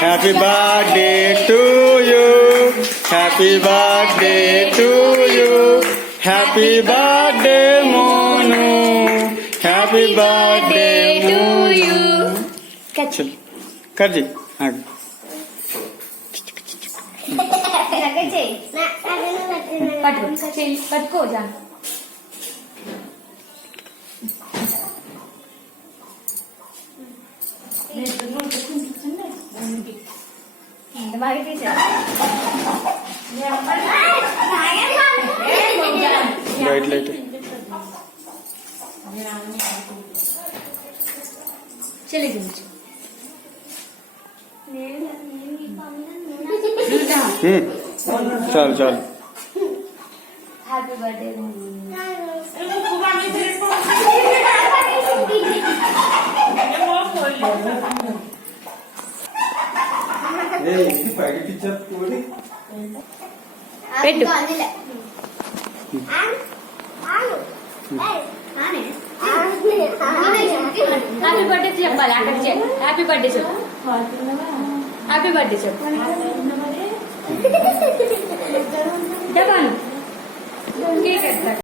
Happy birthday to you happy birthday to you happy birthday Monu happy birthday to you చల్ cut చేయి ఆగు. Light light. चले हम्म। चल चल। हैप्पी बर्थडे చాలు హ్యాపీ బర్త్డే పెట్టు. హ్యాపీ బర్త్డే చెప్పాలి అక్కడ హ్యాపీ బర్త్డే చెప్పు. హ్యాపీ బర్త్డే చెప్పు. చెప్పాను కేక్